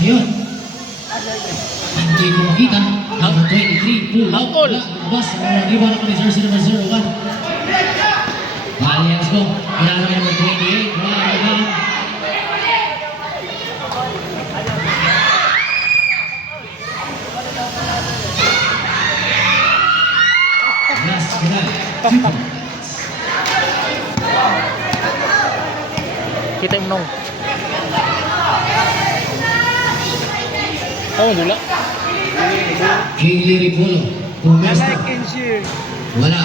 ngayon. Hindi ko makita. Number 23, pull out. Labas. Rebound naman ni jersey number 01. Valians ko. Kailangan naman number 28. Rebound. Yes, good. 2 points. Kita mo nung. Oh, dula. Kingly Ripulo. Pumesta. Wala.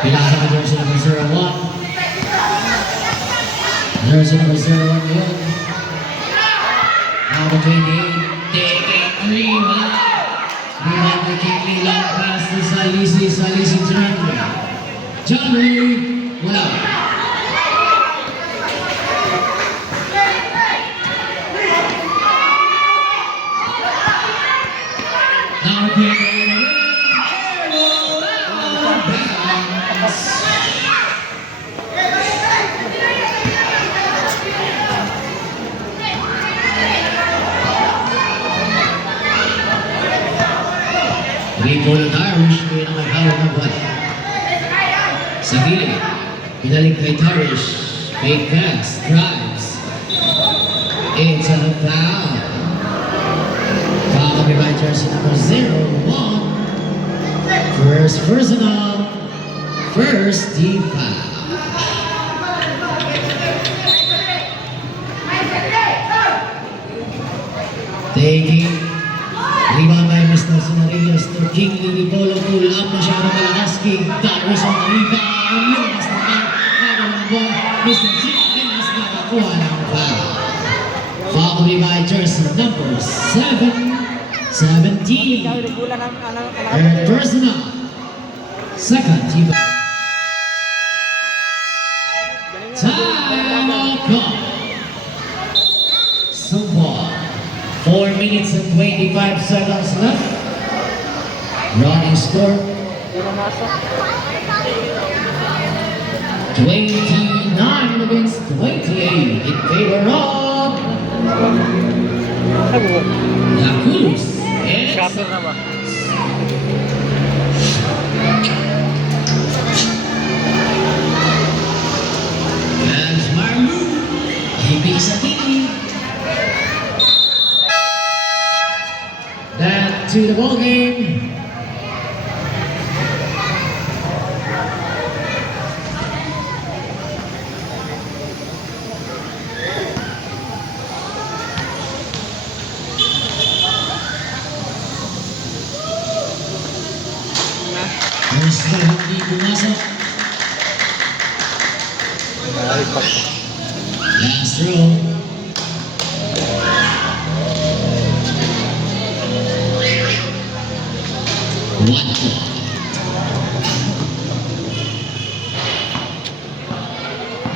Kailangan naman jersey number 01. Jersey number 01 yun. Number 28. Taking 3. Wala. Rebound by Kingly. Long pass to Salisi. Salisi John. John Ray. Wala. Now Ripulo Tarish, kaya na may hawak ng bala. Sa gilid, pinalik kay Tarish, fake pass, drives. It's a foul. Foul kami by jersey number 01. First personal, first team foul. Taking rebound by Mr. Sinarillos to Kingly Ripulo. Pull up masyado malakas. King Tarish on the rebound. Lumas naman. Bago ng ball. Mr. Sinarillos nakakuha ng foul. Foul kami by jersey number 17. Third personal. Second team foul. Time out call. Sumbong. 4 minutes and 25 seconds left. Running score 29 against 28 in favor of Yakulus. Scatter na ba? As Marlu, ibig sabihin. Back to the ball game. First ball hindi pumasok. Last row. One point.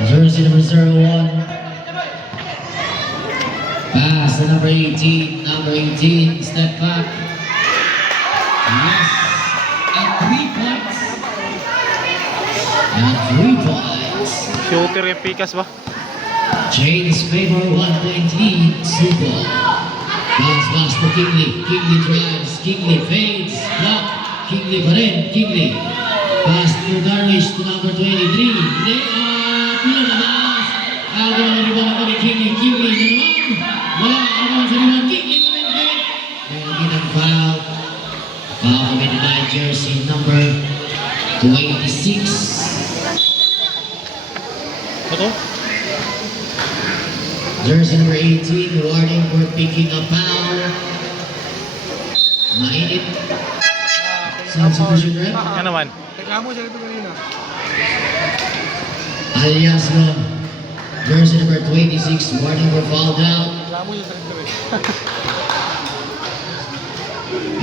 Jersey number 01. Pass to number 18. Number 18. Step back. Yes. At 3 points. At 3 points. Shooter yung pikas ba? Chains favor 1 point lead. Super. Bounce pass to Kingly. Kingly drives. Kingly fades. Block. Kingly pa rin. Kingly. Pass to Darwish to number 23. Layup. Lumabas. Agaw na rebound ako ni Kingly. Kingly na naman. Wala. Agaw sa rebound. Kingly pa rin. Kaya ng foul. Foul kami ni jersey number 26. Ito? Jersey number 18, warning for picking a foul. Mainit. Substitution rep. Ano naman? Reklamo siya ito kanina. Alias mo. Jersey number 26, warning for foul down. Reklamo siya sa ito eh.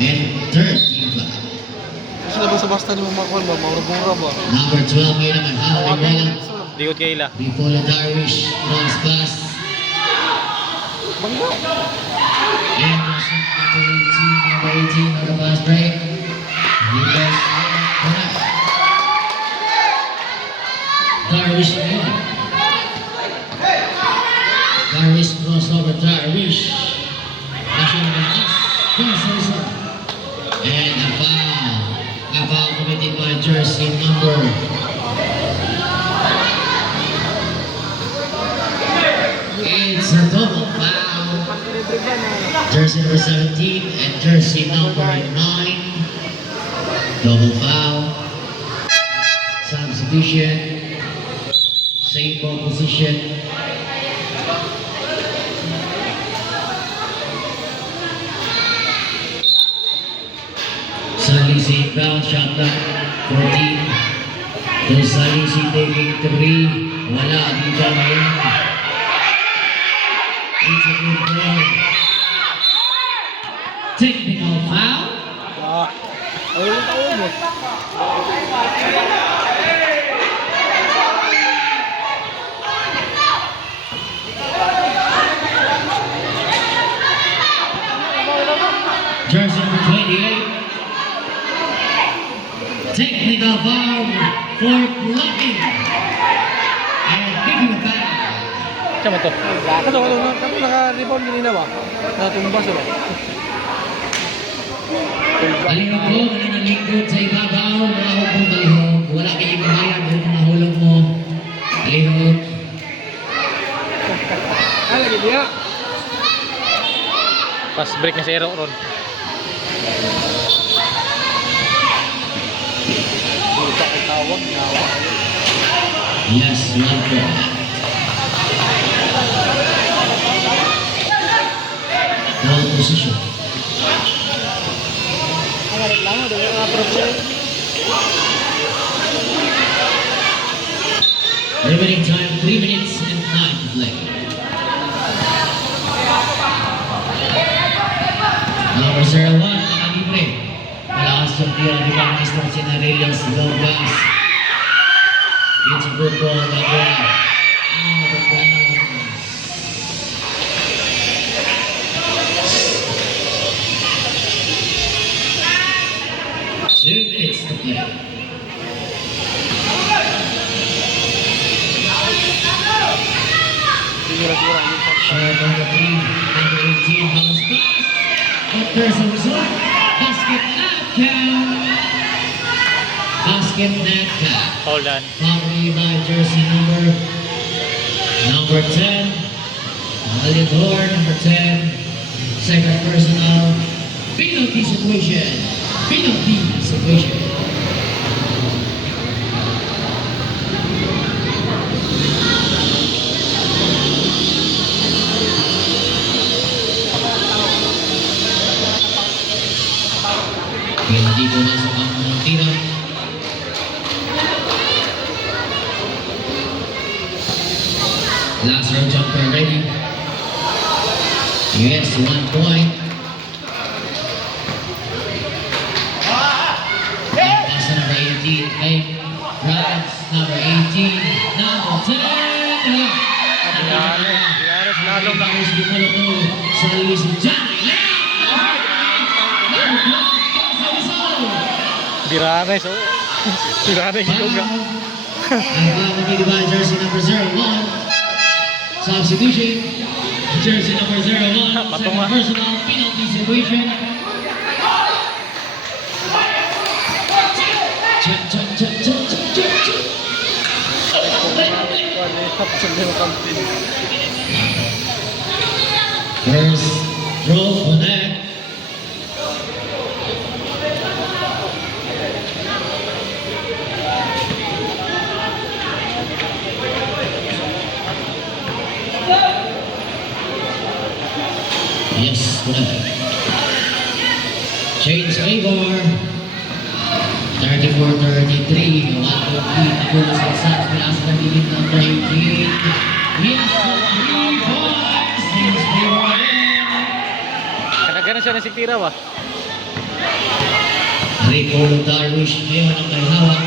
And third team foul. Kasi na basta-basta ni Mamakol ba? Maurabura ba? Number 12 ngayon naman. Hawak ng bola. Likod kay Ila. Ripola Darwish. Cross pass. Bangga! Anderson, number 18 on the fast break. Rivas, wala. Darwish ngayon. Darwish crossover, Darwish. National Malakas. Crossover. And a foul. A foul committed by jersey number. It's a double foul. Jersey number 17 and jersey number 9. Double foul. Substitution. Same ball position. Salisi inbound, shot clock 14. To Salisi taking 3. Wala, dito na yan. It's a good ball. Technical foul. Ayun taon mo. Jersey number 28. Technical foul for blocking. And picking it back. Siya mo to. Kato naka-rebound kanina ba? Natumbas ba? Kalihog ko, wala ng lingkod sa ibabaw. Mahawag mo kalihog. Wala kayong ibabayan. Dahil mahulog mo. Kalihog. Lagi dia. Fast break na si Ero ron. Buta kay tawag, nawa. Yes, one point. Ball position. Ang reklamo daw ang approach. Remaining time 3 minutes and 9 to play. Number 01, nakalibre. Malakas yung tira ni Bangis ng Sinarilios, Douglas. It's a good ball, Nagoya. Out of bounds. Two minutes to play. Siguro ang Shot number 3, number 18, bounce pass. But there's a result. Basket not count. Basket not count. Hold on. Foul made by jersey number 10. Elliot Horn, number 10. Second personal. Penalty situation. Penalty situation. Hindi pumasok ang tira. Last row jumper ready. Yes, 1 point. Pass to number 18. Fake. Drives. Number 18. Number 10. Pinares lalong na. Pinares bumalo to sa Luis Johnny. Biranes, oh. Biranes, ilog na. Ang committed by jersey number 01. Substitution. Jersey number 01. Second personal. Penalty situation. Check, check, check, check, check, check, check. First throw for that. Yes, correct. Change favor. 34-33. 1-2-3. Nakulo sa Sats. Pilas na bilid ng 19. Yes, 3 points. Change favor again. Kanagana siya na sigtira ba? Rico Darwish. Ngayon ang may hawak.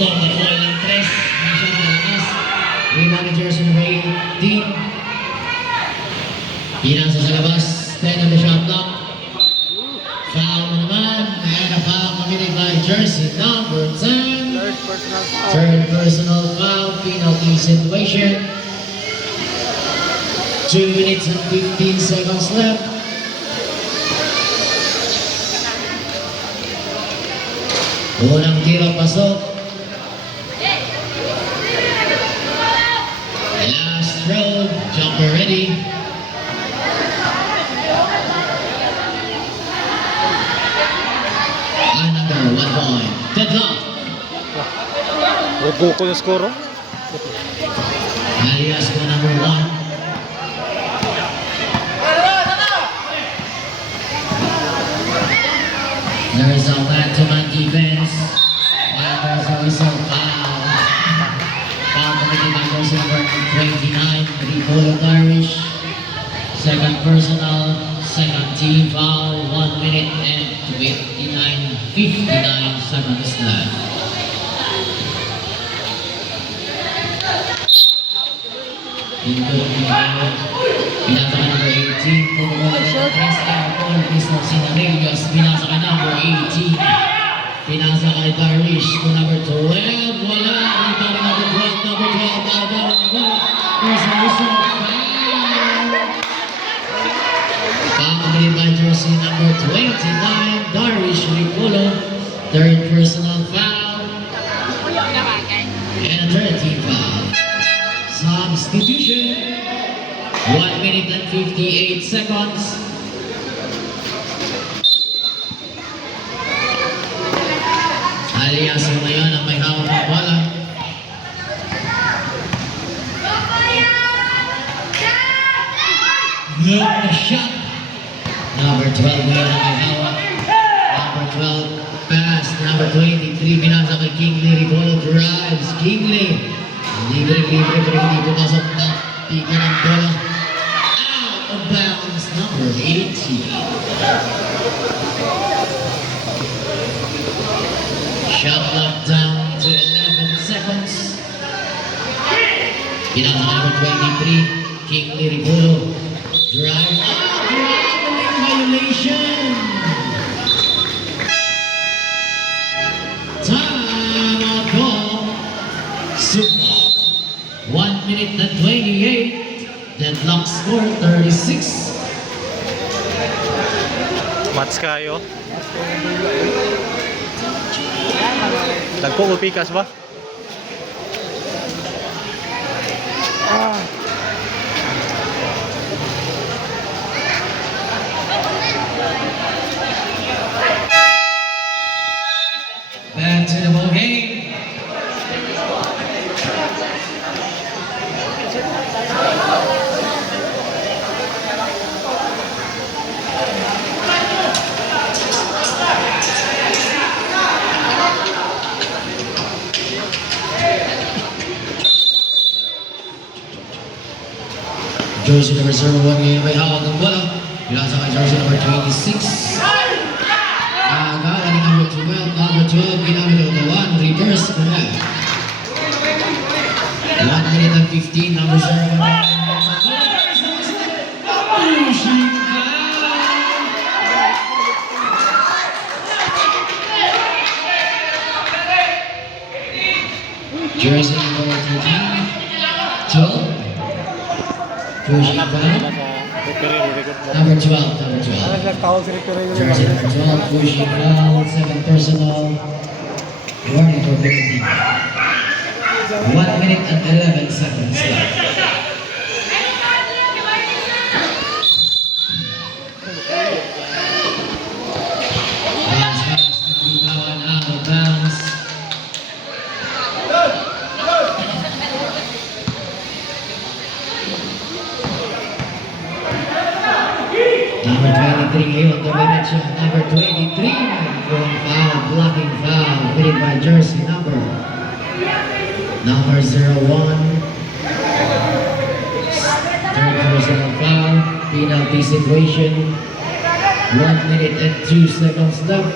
Combat ball ng 3. Nasyang malakas. Rebound ni jersey number 18. Pinasa sa labas. 10 on the shot clock. Foul mo naman. And a foul committed by jersey number 10. Third personal foul. Third personal foul. Penalty situation. 2 minutes and 15 seconds left. Unang tiro pasok. Last throw, jumper ready. Another 1 point. Deadlock. Rugo ko yung score, oh. Alias ko number 1. There's a man-to-man defense. And there's a whistle foul. Foul committed by person number 29, Ripolo Irish. Second personal, second team foul, 1 minute and 59 seconds left. Pinasa ka number 18, Pumula ng Tres Airport, Cristo Sinarelios, pinasa ka number 18. Pinasa ka ni Darish, kung number 12, wala, rebound number 12, there's a whistle, foul committed by jersey number 29, Darish Ripulo, third personal foul, and a third team foul. Substitution. 1 minute and 58 seconds. Alias mo ngayon ang may hawak ng bola. Good na shot. Number 12 ngayon ang may hawak. Number 12 pass. Number 23 pinasa kay Kingley. Ripolo drives. Kingley. Libre pero hindi pumasok na tika ng bola. Out of bounds, number 18. Shot clock down to 11 seconds. Pinaka number 23, Kingley Ripolo. Drive. Grabbing violation. Time out ball. Super. 1 minute and 28. Deadlock score 36. Match kayo. Tagpo ko pikas ba? Back to the ball game. Jersey number 01 ngayon may hawak ng bola. Pinasa kay jersey number 26. Agala ni number 12. Number 12 ginamit ang kawan. Reverse correct. 1 minute and 15. Number 0. Jersey number 13. 12. Pushing foul. Number 12, number 12. Jersey number 12, pushing foul, second personal. Warning for penalty. 1 minute and 11 seconds left. Pass, nabitawan out of bounds. Number 23 ngayon, dominate siya. Number 23, going foul, blocking foul, committed by jersey number 01. Third personal foul, penalty situation. 1 minute and 2 seconds left.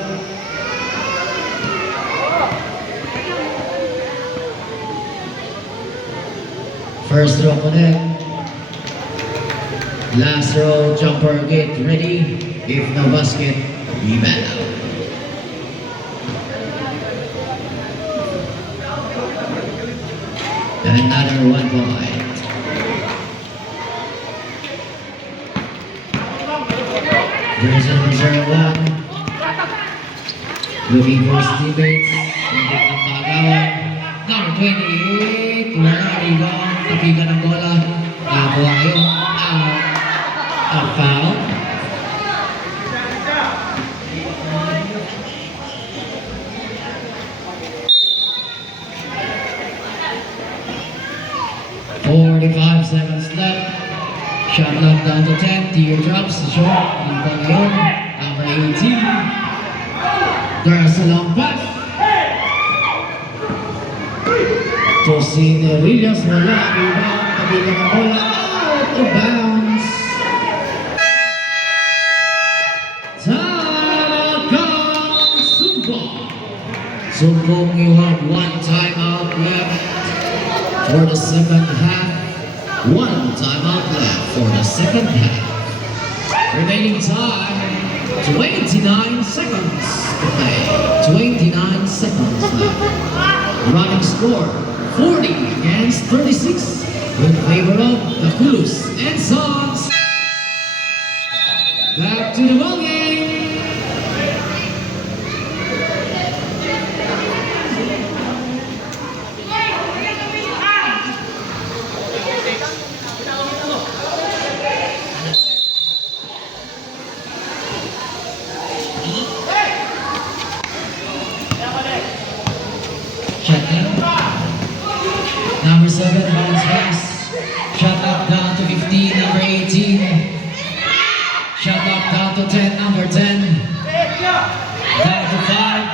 First throw connect. Last row, jumper get ready. If no basket, rebound out. Another 1 point. Jersey number 01. Looking for his teammates. Looking ng bagawan. Number 28. Wala rebound. Tapigan ng bola. Nakakuha yun. A foul. "45 seconds left. Shot clock down to 10. Teardrops. Short. Yung pa ngayon. Number 18. There's a long pass. Josine Villas. Wala. Rebound. Tapigan ng bola. Out of bounds. Timeout comes Sumbong. Sumbong, you have one timeout left for the second half. One timeout left for the second half. Remaining time, 29 seconds to play. 29 seconds left. Running score, 40 against 36 in favor of the Kulus and Sons. Back to the ball game. Check in. Number 7, bounce pass. Shot up down to 15, number 18. Shot up down to 10, number 10. Down to 5.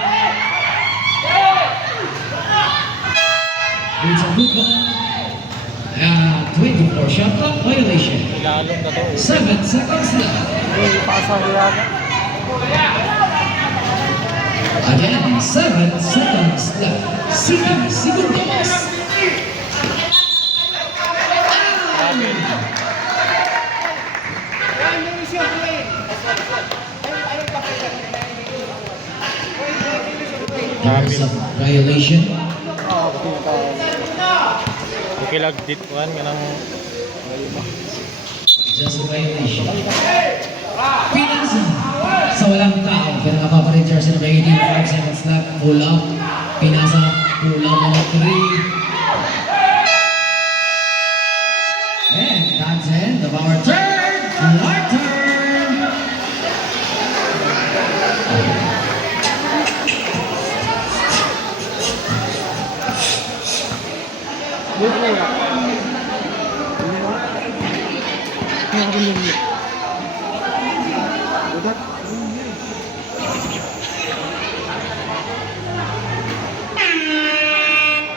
It's a good ball. 24 shot clock violation. Ilalong na to. 7 seconds left. Pasa yata. Again, 7 seconds left. Sige, segundos. There's a violation. Okay lang dito kan kanang Just a violation. Pinasa sa walang tao. Pero nakaparin jersey number 18, 5 seconds left. Pull up. Pinasa. Pull up on 3. And that's the end of our turn. Our turn. Udah.